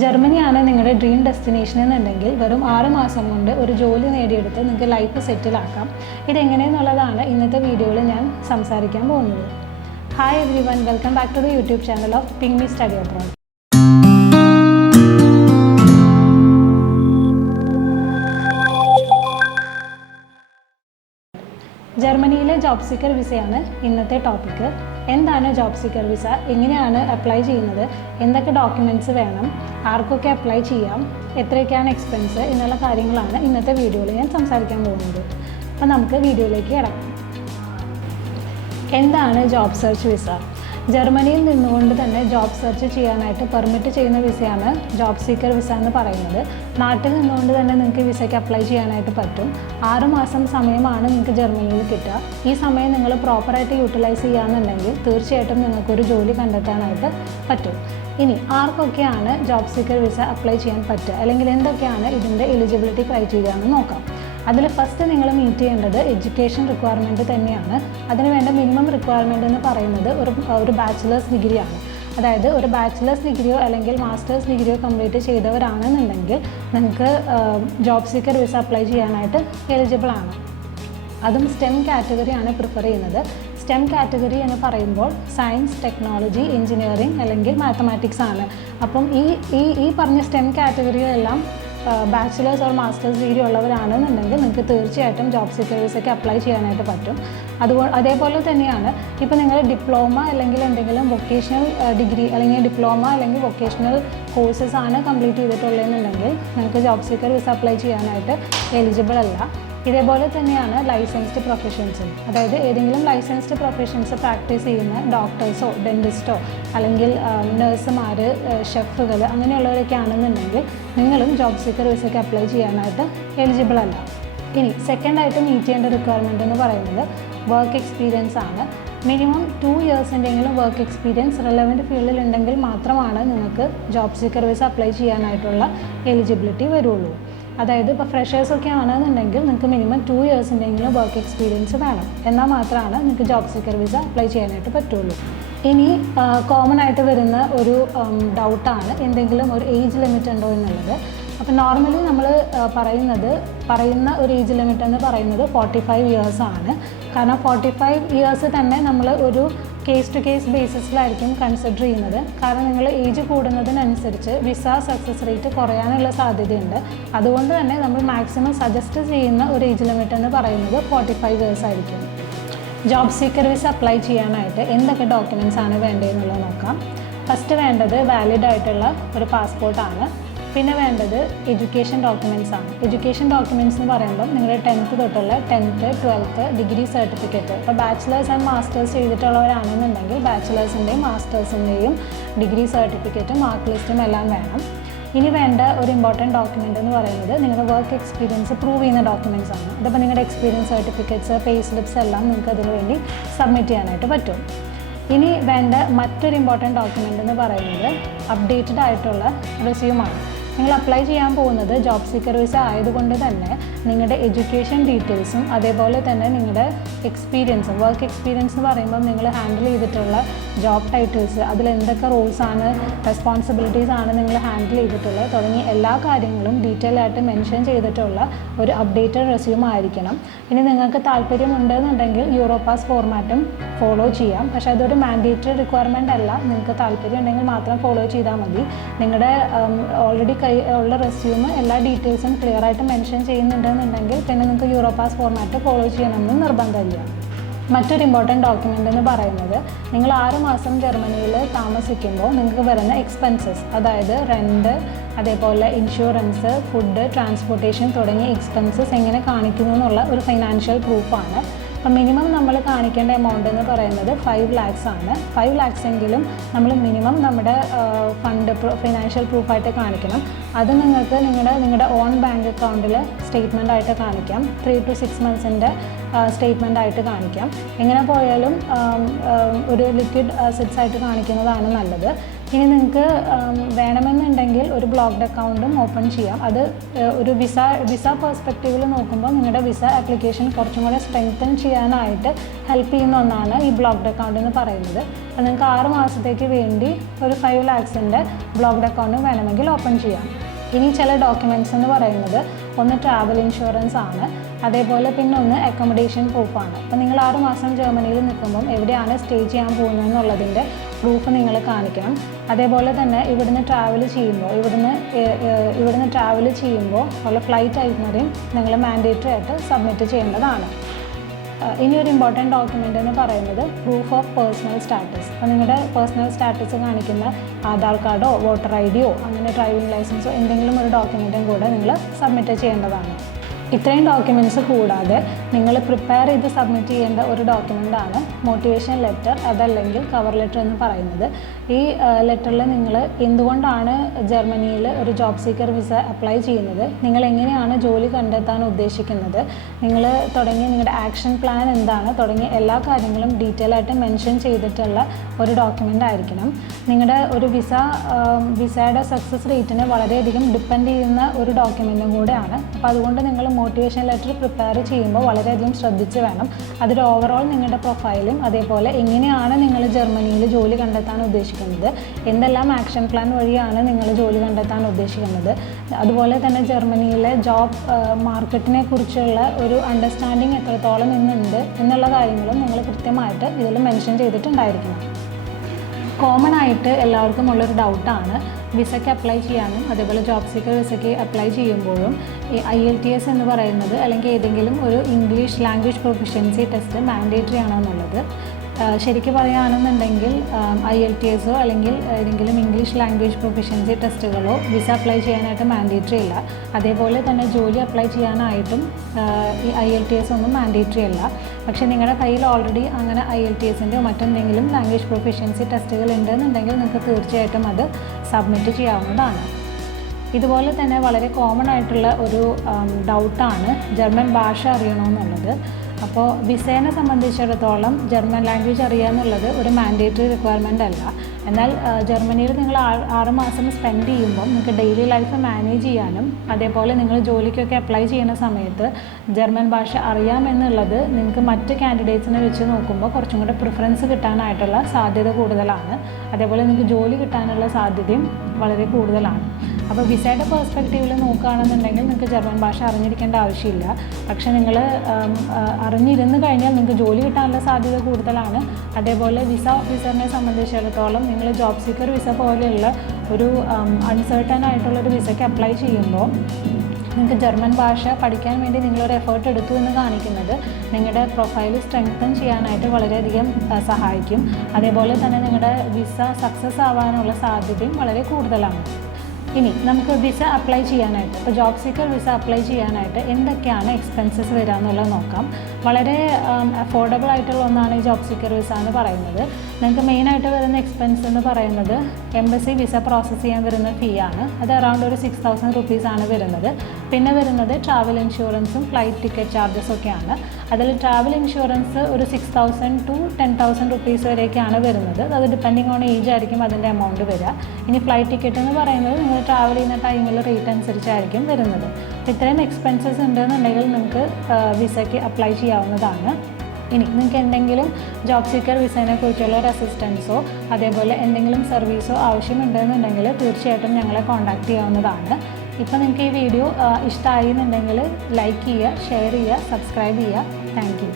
ജർമ്മനിയാണ് നിങ്ങളുടെ dream destination എന്നുണ്ടെങ്കിൽ വെറും 6 മാസം കൊണ്ട് ഒരു ജോലി നേടിയെടുത്ത് നിങ്ങൾക്ക് ലൈഫ് സെറ്റിലാക്കാം. ഇതെങ്ങനെയെന്നുള്ളതാണ് ഇന്നത്തെ വീഡിയോയിൽ ഞാൻ സംസാരിക്കാൻ പോകുന്നത്. Hi everyone, welcome back to the YouTube channel of Pingme study abroad. ജർമ്മനിയിലെ ജോബ് സീക്കർ വിസയാണ് ഇന്നത്തെ ടോപ്പിക്ക്. എന്താണ് ജോബ് സീക്കർ വിസ, എങ്ങനെയാണ് അപ്ലൈ ചെയ്യുന്നത്, എന്തൊക്കെ ഡോക്യുമെൻറ്റ്സ് വേണം, ആർക്കൊക്കെ അപ്ലൈ ചെയ്യാം, എത്രയൊക്കെയാണ് എക്സ്പെൻസ് എന്നുള്ള കാര്യങ്ങളാണ് ഇന്നത്തെ വീഡിയോയിൽ ഞാൻ സംസാരിക്കാൻ പോകുന്നത്. അപ്പോൾ നമുക്ക് വീഡിയോയിലേക്ക് കിടക്കാം. എന്താണ് ജോബ് സെർച്ച് വിസ? ജർമ്മനിയിൽ നിന്നുകൊണ്ട് തന്നെ ജോബ് സെർച്ച് ചെയ്യാനായിട്ട് പെർമിറ്റ് ചെയ്യുന്ന വിസയാണ് ജോബ് സീക്കർ വിസ എന്ന് പറയുന്നത്. നാട്ടിൽ നിന്നുകൊണ്ട് തന്നെ നിങ്ങൾക്ക് വിസയ്ക്ക് അപ്ലൈ ചെയ്യാനായിട്ട് പറ്റും. 6 മാസം സമയമാണ് നിങ്ങൾക്ക് ജർമ്മനിയിൽ കിട്ടുക. ഈ സമയം നിങ്ങൾ പ്രോപ്പറായിട്ട് യൂട്ടിലൈസ് ചെയ്യുകയാണെന്നുണ്ടെങ്കിൽ തീർച്ചയായിട്ടും നിങ്ങൾക്കൊരു ജോലി കണ്ടെത്താനായിട്ട് പറ്റും. ഇനി ആർക്കൊക്കെയാണ് ജോബ് സീക്കർ വിസ അപ്ലൈ ചെയ്യാൻ പറ്റുക, അല്ലെങ്കിൽ എന്തൊക്കെയാണ് ഇതിൻ്റെ എലിജിബിലിറ്റി ക്രൈറ്റീരിയ എന്ന് നോക്കാം. അതിൽ ഫസ്റ്റ് നിങ്ങൾ മീറ്റ് ചെയ്യേണ്ടത് എഡ്യൂക്കേഷൻ റിക്വയർമെൻറ്റ് തന്നെയാണ്. അതിന് വേണ്ട മിനിമം റിക്വയർമെൻറ്റ് എന്ന് പറയുന്നത് ഒരു ബാച്ചിലേഴ്സ് ഡിഗ്രിയാണ്. അതായത് ഒരു ബാച്ചിലേഴ്സ് ഡിഗ്രിയോ അല്ലെങ്കിൽ മാസ്റ്റേഴ്സ് ഡിഗ്രിയോ കംപ്ലീറ്റ് ചെയ്തവരാണെന്നുണ്ടെങ്കിൽ നിങ്ങൾക്ക് ജോബ് സീക്കർ വിസ അപ്ലൈ ചെയ്യാനായിട്ട് എലിജിബിൾ ആണ്. അതും സ്റ്റെം കാറ്റഗറിയാണ് പ്രിഫർ ചെയ്യുന്നത്. സ്റ്റെം കാറ്റഗറി എന്ന് പറയുമ്പോൾ സയൻസ്, ടെക്നോളജി, എഞ്ചിനീയറിംഗ് അല്ലെങ്കിൽ മാത്തമാറ്റിക്സ് ആണ്. അപ്പം ഈ പറഞ്ഞ സ്റ്റെം കാറ്റഗറികളെല്ലാം ബാച്ചിലേഴ്സ് ഓർ മാസ്റ്റേഴ്സ് ഡിഗ്രി ഉള്ളവരാണെന്നുണ്ടെങ്കിൽ നിങ്ങൾക്ക് തീർച്ചയായിട്ടും ജോബ് സീക്കർ വിസയ്ക്ക് അപ്ലൈ ചെയ്യാനായിട്ട് പറ്റും. അതേപോലെ തന്നെയാണ് ഇപ്പോൾ നിങ്ങൾ ഡിപ്ലോമ അല്ലെങ്കിൽ എന്തെങ്കിലും വൊക്കേഷണൽ ഡിഗ്രി അല്ലെങ്കിൽ ഡിപ്ലോമ അല്ലെങ്കിൽ വൊക്കേഷണൽ കോഴ്സസ് ആണ് കംപ്ലീറ്റ് ചെയ്തിട്ടുള്ളതെന്നുണ്ടെങ്കിൽ നിങ്ങൾക്ക് ജോബ് സീക്കർ വിസ അപ്ലൈ ചെയ്യാനായിട്ട് എലിജിബിൾ അല്ല. ഇതേപോലെ തന്നെയാണ് ലൈസൻസ്ഡ് പ്രൊഫഷൻസും. അതായത് ഏതെങ്കിലും ലൈസൻസ്ഡ് പ്രൊഫഷൻസ് പ്രാക്ടീസ് ചെയ്യുന്ന ഡോക്ടേഴ്സോ ഡെൻറ്റിസ്റ്റോ അല്ലെങ്കിൽ നഴ്സുമാർ, ഷെഫുകൾ അങ്ങനെയുള്ളവരൊക്കെ ആണെന്നുണ്ടെങ്കിൽ നിങ്ങളും ജോബ് സീക്കർ വിസയ്ക്ക് അപ്ലൈ ചെയ്യാനായിട്ട് എലിജിബിൾ അല്ല. ഇനി സെക്കൻഡായിട്ട് മീറ്റ് ചെയ്യേണ്ട റിക്വയർമെൻറ്റ് എന്ന് പറയുന്നത് വർക്ക് എക്സ്പീരിയൻസ് ആണ്. മിനിമം 2 ഇയേഴ്സിൻ്റെങ്കിലും വർക്ക് എക്സ്പീരിയൻസ് റെലവൻറ്റ് ഫീൽഡിൽ ഉണ്ടെങ്കിൽ മാത്രമാണ് നിങ്ങൾക്ക് ജോബ് സീക്കർ വിസ അപ്ലൈ ചെയ്യാനായിട്ടുള്ള എലിജിബിലിറ്റി വരുള്ളൂ. അതായത് ഇപ്പോൾ ഫ്രഷേഴ്സൊക്കെ ആണെന്നുണ്ടെങ്കിൽ നിങ്ങൾക്ക് മിനിമം 2 ഇയേഴ്സിൻ്റെങ്കിലും വർക്ക് എക്സ്പീരിയൻസ് വേണം. എന്നാൽ മാത്രമാണ് നിങ്ങൾക്ക് ജോബ് സീക്കർ വിസ അപ്ലൈ ചെയ്യാനായിട്ട് പറ്റുള്ളൂ. ഇനി കോമൺ ആയിട്ട് വരുന്ന ഒരു ഡൗട്ടാണ് എന്തെങ്കിലും ഒരു ഏജ് ലിമിറ്റ് ഉണ്ടോ എന്നുള്ളത്. അപ്പോൾ നോർമലി നമ്മൾ പറയുന്ന ഒരു ഏജ് ലിമിറ്റ് എന്ന് പറയുന്നത് 45 ഇയേഴ്സ് ആണ്. കാരണം 45 ഇയേഴ്സ് തന്നെ നമ്മൾ ഒരു കേസ് ടു കേസ് ബേസിസിലായിരിക്കും കൺസിഡർ ചെയ്യുന്നത്. കാരണം നിങ്ങൾ ഏജ് കൂടുന്നതിനനുസരിച്ച് വിസ സക്സസ് റേറ്റ് കുറയാനുള്ള സാധ്യതയുണ്ട്. അതുകൊണ്ട് തന്നെ നമ്മൾ മാക്സിമം സജസ്റ്റ് ചെയ്യുന്ന ഒരു ഏജ് ലിമിറ്റ് എന്ന് പറയുന്നത് 45 ഇയേഴ്സ് ആയിരിക്കും. ജോബ് സീക്കർ വിസ അപ്ലൈ ചെയ്യാനായിട്ട് എന്തൊക്കെ ഡോക്യുമെൻറ്റ്സ് ആണ് വേണ്ടതെന്നുള്ളത് നോക്കാം. ഫസ്റ്റ് വേണ്ടത് വാലിഡ് ആയിട്ടുള്ള ഒരു പാസ്പോർട്ടാണ്. പിന്നെ വേണ്ടത് എഡ്യൂക്കേഷൻ ഡോക്യുമെൻറ്റ്സ് ആണ്. എഡ്യൂക്കേഷൻ ഡോക്യുമെൻറ്റ്സ് എന്ന് പറയുമ്പം നിങ്ങളുടെ 10th തൊട്ടുള്ള 10th, 12th ഡിഗ്രി സർട്ടിഫിക്കറ്റ്. ഇപ്പോൾ ബാച്ചിലേഴ്സ് ആൻഡ് മാസ്റ്റേഴ്സ് ചെയ്തിട്ടുള്ളവരാണെന്നുണ്ടെങ്കിൽ ബാച്ചിലേഴ്സിൻ്റെയും മാസ്റ്റേഴ്സിൻ്റെയും ഡിഗ്രി സർട്ടിഫിക്കറ്റും മാർക്ക് ലിസ്റ്റും എല്ലാം വേണം. ഇനി വേണ്ട ഒരു ഇമ്പോർട്ടൻറ്റ് ഡോക്യുമെൻ്റ് എന്ന് പറയുന്നത് നിങ്ങളുടെ വർക്ക് എക്സ്പീരിയൻസ് പ്രൂവ് ചെയ്യുന്ന ഡോക്യുമെൻറ്റ്സ് ആണ്. അതപ്പോൾ നിങ്ങളുടെ എക്സ്പീരിയൻസ് സർട്ടിഫിക്കറ്റ്സ്, പേ സ്ലിപ്സ് എല്ലാം നിങ്ങൾക്ക് അതിന് വേണ്ടി സബ്മിറ്റ് ചെയ്യാനായിട്ട് പറ്റും. ഇനി വേണ്ട മറ്റൊരു ഇമ്പോർട്ടൻറ്റ് ഡോക്യുമെൻ്റ് എന്ന് പറയുന്നത് അപ്ഡേറ്റഡ് ആയിട്ടുള്ള റെസ്യൂമാണ്. നിങ്ങൾ അപ്ലൈ ചെയ്യാൻ പോകുന്നത് ജോബ് സീക്കർ വിസ ആയതുകൊണ്ട് തന്നെ നിങ്ങളുടെ എഡ്യൂക്കേഷൻ ഡീറ്റെയിൽസും അതേപോലെ തന്നെ നിങ്ങളുടെ എക്സ്പീരിയൻസും, വർക്ക് എക്സ്പീരിയൻസ് എന്ന് പറയുമ്പോൾ നിങ്ങൾ ഹാൻഡിൽ ചെയ്തിട്ടുള്ള ജോബ് ടൈറ്റിൽസ്, അതിലെന്തൊക്കെ റോൾസാണ്, റെസ്പോൺസിബിലിറ്റീസ് ആണ് നിങ്ങൾ ഹാൻഡിൽ ചെയ്തിട്ടുള്ളത് തുടങ്ങി എല്ലാ കാര്യങ്ങളും ഡീറ്റെയിൽ ആയിട്ട് മെൻഷൻ ചെയ്തിട്ടുള്ള ഒരു അപ്ഡേറ്റഡ് റെസ്യൂം ആയിരിക്കണം. ഇനി നിങ്ങൾക്ക് താല്പര്യമുണ്ടെന്നുണ്ടെങ്കിൽ യൂറോപാസ് ഫോർമാറ്റും ഫോളോ ചെയ്യാം. പക്ഷേ അതൊരു മാൻഡേറ്ററി റിക്വയർമെൻ്റ് അല്ല. നിങ്ങൾക്ക് താല്പര്യം ഉണ്ടെങ്കിൽ മാത്രം ഫോളോ ചെയ്താൽ മതി. നിങ്ങളുടെ ഓൾറെഡി ഉള്ള റെസ്യൂം എല്ലാ ഡീറ്റെയിൽസും ക്ലിയർ ആയിട്ട് മെൻഷൻ ചെയ്യുന്നുണ്ടെന്നുണ്ടെങ്കിൽ പിന്നെ നിങ്ങൾക്ക് യൂറോപാസ് ഫോർമാറ്റ് ഫോളോ ചെയ്യണമെന്ന് നിർബന്ധമില്ല. മറ്റൊരു ഇമ്പോർട്ടൻറ്റ് ഡോക്യുമെൻ്റ് എന്ന് പറയുന്നത് നിങ്ങൾ 6 മാസം ജർമ്മനിയിൽ താമസിക്കുമ്പോൾ നിങ്ങൾക്ക് വരുന്ന എക്സ്പെൻസസ്, അതായത് റെൻറ്റ്, അതേപോലെ ഇൻഷുറൻസ്, ഫുഡ്, ട്രാൻസ്പോർട്ടേഷൻ തുടങ്ങിയ എക്സ്പെൻസസ് എങ്ങനെ കാണിക്കുന്നു എന്നുള്ള ഒരു ഫൈനാൻഷ്യൽ പ്രൂഫാണ്. അപ്പം മിനിമം നമ്മൾ കാണിക്കേണ്ട എമൗണ്ട് എന്ന് പറയുന്നത് 5 lakhs ആണ്. 5 lakhs എങ്കിലും നമ്മൾ മിനിമം നമ്മുടെ ഫണ്ട് ഫിനാൻഷ്യൽ പ്രൂഫായിട്ട് കാണിക്കണം. അത് നിങ്ങൾക്ക് നിങ്ങളുടെ ഓൺ ബാങ്ക് അക്കൗണ്ടിൽ സ്റ്റേറ്റ്മെൻ്റ് ആയിട്ട് കാണിക്കാം. 3 to 6 months സ്റ്റേറ്റ്മെൻ്റ് ആയിട്ട് കാണിക്കാം. എങ്ങനെ പോയാലും ഒരു ലിക്വിഡ് അസറ്റ്സ് ആയിട്ട് കാണിക്കുന്നതാണ് നല്ലത്. ഇനി നിങ്ങൾക്ക് വേണമെന്നുണ്ടെങ്കിൽ ഒരു ബ്ലോക്ക്ഡ് അക്കൗണ്ടും ഓപ്പൺ ചെയ്യാം. അത് ഒരു വിസ പെർസ്പെക്റ്റീവിൽ നോക്കുമ്പോൾ നിങ്ങളുടെ വിസ ആപ്ലിക്കേഷൻ കുറച്ചും കൂടെ സ്ട്രെങ്തൻ ചെയ്യാനായിട്ട് ഹെൽപ്പ് ചെയ്യുന്ന ഒന്നാണ് ഈ ബ്ലോക്ക്ഡ് അക്കൗണ്ട് എന്ന് പറയുന്നത്. അപ്പോൾ നിങ്ങൾക്ക് 6 മാസത്തേക്ക് വേണ്ടി ഒരു 5 lakhs ബ്ലോക്ക്ഡ് അക്കൗണ്ട് വേണമെങ്കിൽ ഓപ്പൺ ചെയ്യാം. ഇനി ചില ഡോക്യുമെൻറ്റ്സ് എന്ന് പറയുന്നത് ഒന്ന് ട്രാവൽ ഇൻഷുറൻസ് ആണ്, അതേപോലെ പിന്നെ ഒന്ന് അക്കോമഡേഷൻ പ്രൂഫാണ്. അപ്പോൾ നിങ്ങൾ 6 മാസം ജർമ്മനിയിൽ നിൽക്കുമ്പം എവിടെയാണ് സ്റ്റേ ചെയ്യാൻ പോകുന്നത് എന്നുള്ളതിൻ്റെ പ്രൂഫ് നിങ്ങൾ കാണിക്കണം. അതേപോലെ തന്നെ ഇവിടുന്ന് ട്രാവൽ ചെയ്യുമ്പോൾ ഉള്ള ഫ്ലൈറ്റ് ഐറ്റിനറിയും നിങ്ങൾ മാൻഡേറ്ററി ആയിട്ട് സബ്മിറ്റ് ചെയ്യേണ്ടതാണ്. ഇനി ഒരു ഇമ്പോർട്ടൻറ്റ് ഡോക്യുമെൻ്റ് എന്ന് പറയുന്നത് പ്രൂഫ് ഓഫ് പേഴ്സണൽ സ്റ്റാറ്റസ്. അപ്പോൾ നിങ്ങളുടെ പേഴ്സണൽ സ്റ്റാറ്റസ് കാണിക്കുന്ന ആധാർ കാർഡോ വോട്ടർ ഐ.ഡിയോ അങ്ങനെ ഡ്രൈവിംഗ് ലൈസൻസോ എന്തെങ്കിലും ഒരു ഡോക്യുമെൻറ്റും കൂടെ നിങ്ങൾ സബ്മിറ്റ് ചെയ്യേണ്ടതാണ്. ഇത്രയും ഡോക്യുമെൻറ്റ്സ് കൂടാതെ നിങ്ങൾ പ്രിപ്പയർ ചെയ്ത് സബ്മിറ്റ് ചെയ്യേണ്ട ഒരു ഡോക്യുമെൻ്റാണ് മോട്ടിവേഷൻ ലെറ്റർ, അതല്ലെങ്കിൽ കവർ ലെറ്റർ എന്ന് പറയുന്നത്. ഈ ലെറ്ററിൽ നിങ്ങൾ എന്തുകൊണ്ടാണ് ജർമ്മനിയിൽ ഒരു ജോബ് സീക്കർ വിസ അപ്ലൈ ചെയ്യുന്നത്, നിങ്ങൾ എങ്ങനെയാണ് ജോലി കണ്ടെത്താൻ ഉദ്ദേശിക്കുന്നത്, നിങ്ങൾ തുടങ്ങിയ നിങ്ങളുടെ ആക്ഷൻ പ്ലാൻ എന്താണ് തുടങ്ങിയ എല്ലാ കാര്യങ്ങളും ഡീറ്റെയിൽ ആയിട്ട് മെൻഷൻ ചെയ്തിട്ടുള്ള ഒരു ഡോക്യുമെൻ്റ് ആയിരിക്കണം. നിങ്ങളുടെ ഒരു വിസയുടെ സക്സസ് റേറ്റിനെ വളരെയധികം ഡിപ്പെൻഡ് ചെയ്യുന്ന ഒരു ഡോക്യുമെൻറ്റും കൂടെയാണ്. അപ്പോൾ അതുകൊണ്ട് നിങ്ങൾ മോട്ടിവേഷൻ ലെറ്റർ പ്രിപ്പയർ ചെയ്യുമ്പോൾ വളരെയധികം ശ്രദ്ധിച്ച് വേണം. അതിൽ ഓവറോൾ നിങ്ങളുടെ പ്രൊഫൈലും അതേപോലെ എങ്ങനെയാണ് നിങ്ങൾ ജർമ്മനിയിൽ ജോലി കണ്ടെത്താൻ ഉദ്ദേശിക്കുന്നത്, എന്തെല്ലാം ആക്ഷൻ പ്ലാൻ വഴിയാണ് നിങ്ങൾ ജോലി കണ്ടെത്താൻ ഉദ്ദേശിക്കുന്നത്, അതുപോലെ തന്നെ ജർമ്മനിയിലെ ജോബ് മാർക്കറ്റിനെ കുറിച്ചുള്ള ഒരു അണ്ടർസ്റ്റാൻഡിങ് എത്രത്തോളം ഇന്നുണ്ട് എന്നുള്ള കാര്യങ്ങളും നിങ്ങൾ കൃത്യമായിട്ട് ഇതിൽ മെൻഷൻ ചെയ്തിട്ടുണ്ടായിരിക്കണം. കോമൺ ആയിട്ട് എല്ലാവർക്കും ഉള്ളൊരു ഡൗട്ടാണ് വിസയ്ക്ക് അപ്ലൈ ചെയ്യാനും അതേപോലെ ജോബ് സീക്കർ വിസയ്ക്ക് അപ്ലൈ ചെയ്യുമ്പോഴും ഈ IELTS എന്ന് പറയുന്നത് അല്ലെങ്കിൽ ഏതെങ്കിലും ഒരു English language proficiency test mandatory ആണോ എന്നുള്ളത്. ശരിക്കും പറയുകയാണെന്നുണ്ടെങ്കിൽ IELTSോ അല്ലെങ്കിൽ ഏതെങ്കിലും ഇംഗ്ലീഷ് ലാംഗ്വേജ് പ്രൊഫിഷ്യൻസി ടെസ്റ്റുകളോ വിസ അപ്ലൈ ചെയ്യാനായിട്ട് മാൻഡേറ്ററി അല്ല. അതേപോലെ തന്നെ ജോലി അപ്ലൈ ചെയ്യാനായിട്ടും ഈ IELTS ഒന്നും മാൻഡേറ്ററി അല്ല. പക്ഷേ നിങ്ങളുടെ കയ്യിൽ ഓൾറെഡി അങ്ങനെ IELTSൻ്റെയോ മറ്റെന്തെങ്കിലും ലാംഗ്വേജ് പ്രൊഫിഷ്യൻസി ടെസ്റ്റുകൾ ഉണ്ടെന്നുണ്ടെങ്കിൽ നിങ്ങൾക്ക് തീർച്ചയായിട്ടും അത് സബ്മിറ്റ് ചെയ്യാവുന്നതാണ്. ഇതുപോലെ തന്നെ വളരെ കോമൺ ആയിട്ടുള്ള ഒരു ഡൗട്ടാണ് ജർമ്മൻ ഭാഷ അറിയണമെന്നുള്ളത്. അപ്പോൾ വിസേനെ സംബന്ധിച്ചിടത്തോളം ജർമ്മൻ ലാംഗ്വേജ് അറിയുക എന്നുള്ളത് ഒരു മാൻഡേറ്ററി റിക്വയർമെൻ്റ് അല്ല. എന്നാൽ ജർമ്മനിയിൽ നിങ്ങൾ 6 മാസം സ്പെൻഡ് ചെയ്യുമ്പോൾ നിങ്ങൾക്ക് ഡെയിലി ലൈഫ് മാനേജ് ചെയ്യാനും അതേപോലെ നിങ്ങൾ ജോലിക്കൊക്കെ അപ്ലൈ ചെയ്യുന്ന സമയത്ത് ജർമ്മൻ ഭാഷ അറിയാമെന്നുള്ളത് നിങ്ങൾക്ക് മറ്റ് കാൻഡിഡേറ്റ്സിനെ വെച്ച് നോക്കുമ്പോൾ കുറച്ചും കൂടെ പ്രിഫറൻസ് കിട്ടാനായിട്ടുള്ള സാധ്യത കൂടുതലാണ്. അതേപോലെ നിങ്ങൾക്ക് ജോലി കിട്ടാനുള്ള സാധ്യതയും വളരെ കൂടുതലാണ്. അപ്പോൾ വിസയുടെ പെർസ്പെക്റ്റീവിൽ നോക്കുകയാണെന്നുണ്ടെങ്കിൽ നിങ്ങൾക്ക് ജർമ്മൻ ഭാഷ അറിഞ്ഞിരിക്കേണ്ട ആവശ്യമില്ല. പക്ഷേ നിങ്ങൾ അറിഞ്ഞിരുന്ന് കഴിഞ്ഞാൽ നിങ്ങൾക്ക് ജോലി കിട്ടാനുള്ള സാധ്യത കൂടുതലാണ്. അതേപോലെ വിസ ഓഫീസറിനെ സംബന്ധിച്ചിടത്തോളം നിങ്ങൾ ജോബ് സീക്കർ വിസ പോലെയുള്ള ഒരു അൺസർട്ടൺ ആയിട്ടുള്ളൊരു വിസയ്ക്ക് അപ്ലൈ ചെയ്യുമ്പോൾ നിങ്ങൾക്ക് ജർമ്മൻ ഭാഷ പഠിക്കാൻ വേണ്ടി നിങ്ങളൊരു എഫേർട്ട് എടുത്തു എന്ന് കാണിക്കുന്നത് നിങ്ങളുടെ പ്രൊഫൈൽ സ്ട്രെങ്തൻ ചെയ്യാനായിട്ട് വളരെയധികം സഹായിക്കും. അതേപോലെ തന്നെ നിങ്ങളുടെ വിസ സക്സസ് ആവാനുള്ള സാധ്യതയും വളരെ കൂടുതലാണ്. ഇനി നമുക്ക് വിസ അപ്ലൈ ചെയ്യാനായിട്ട് ഇപ്പോൾ ജോബ് സീക്കർ വിസ അപ്ലൈ ചെയ്യാനായിട്ട് എന്തൊക്കെയാണ് എക്സ്പെൻസസ് വരിക എന്നുള്ളത് നോക്കാം. വളരെ അഫോർഡബിൾ ആയിട്ടുള്ള ഒന്നാണ് ഈ ജോബ് സീക്കർ വിസ എന്ന് പറയുന്നത്. നിങ്ങൾക്ക് മെയിനായിട്ട് വരുന്ന എക്സ്പെൻസ് എന്ന് പറയുന്നത് എംബസി വിസ പ്രോസസ്സ് ചെയ്യാൻ വരുന്ന ഫീ ആണ്. അത് അറൗണ്ട് ഒരു 6,000 rupees വരുന്നത്. പിന്നെ വരുന്നത് ട്രാവൽ ഇൻഷുറൻസും ഫ്ലൈറ്റ് ടിക്കറ്റ് ചാർജസും ഒക്കെയാണ്. അതിൽ ട്രാവൽ ഇൻഷുറൻസ് ഒരു 6,000 to 10,000 rupees വരെയൊക്കെയാണ് വരുന്നത്. അത് ഡിപ്പെൻഡിങ് ഓൺ ഏജ് ആയിരിക്കും അതിൻ്റെ എമൗണ്ട് വരിക. ഇനി ഫ്ലൈറ്റ് ടിക്കറ്റ് എന്ന് പറയുന്നത് നിങ്ങൾ ട്രാവൽ ചെയ്യുന്ന ടൈമിൽ റേറ്റ് അനുസരിച്ചായിരിക്കും വരുന്നത്. അപ്പോൾ ഇത്രയും എക്സ്പെൻസസ് ഉണ്ടെന്നുണ്ടെങ്കിൽ നിങ്ങൾക്ക് വിസയ്ക്ക് അപ്ലൈ ചെയ്യാവുന്നതാണ്. ഇനി നിങ്ങൾക്ക് എന്തെങ്കിലും ജോബ് സീക്കർ വിസേനെ കുറിച്ചുള്ള ഒരു അസിസ്റ്റൻസോ അതേപോലെ എന്തെങ്കിലും സർവീസോ ആവശ്യമുണ്ടെന്നുണ്ടെങ്കിൽ തീർച്ചയായിട്ടും ഞങ്ങളെ കോൺടാക്റ്റ് ചെയ്യാവുന്നതാണ്. ഇപ്പോൾ നിങ്ങൾക്ക് ഈ വീഡിയോ ഇഷ്ടമായി എന്നുണ്ടെങ്കിൽ ലൈക്ക് ചെയ്യുക, ഷെയർ ചെയ്യുക, സബ്സ്ക്രൈബ് ചെയ്യുക. Thank you.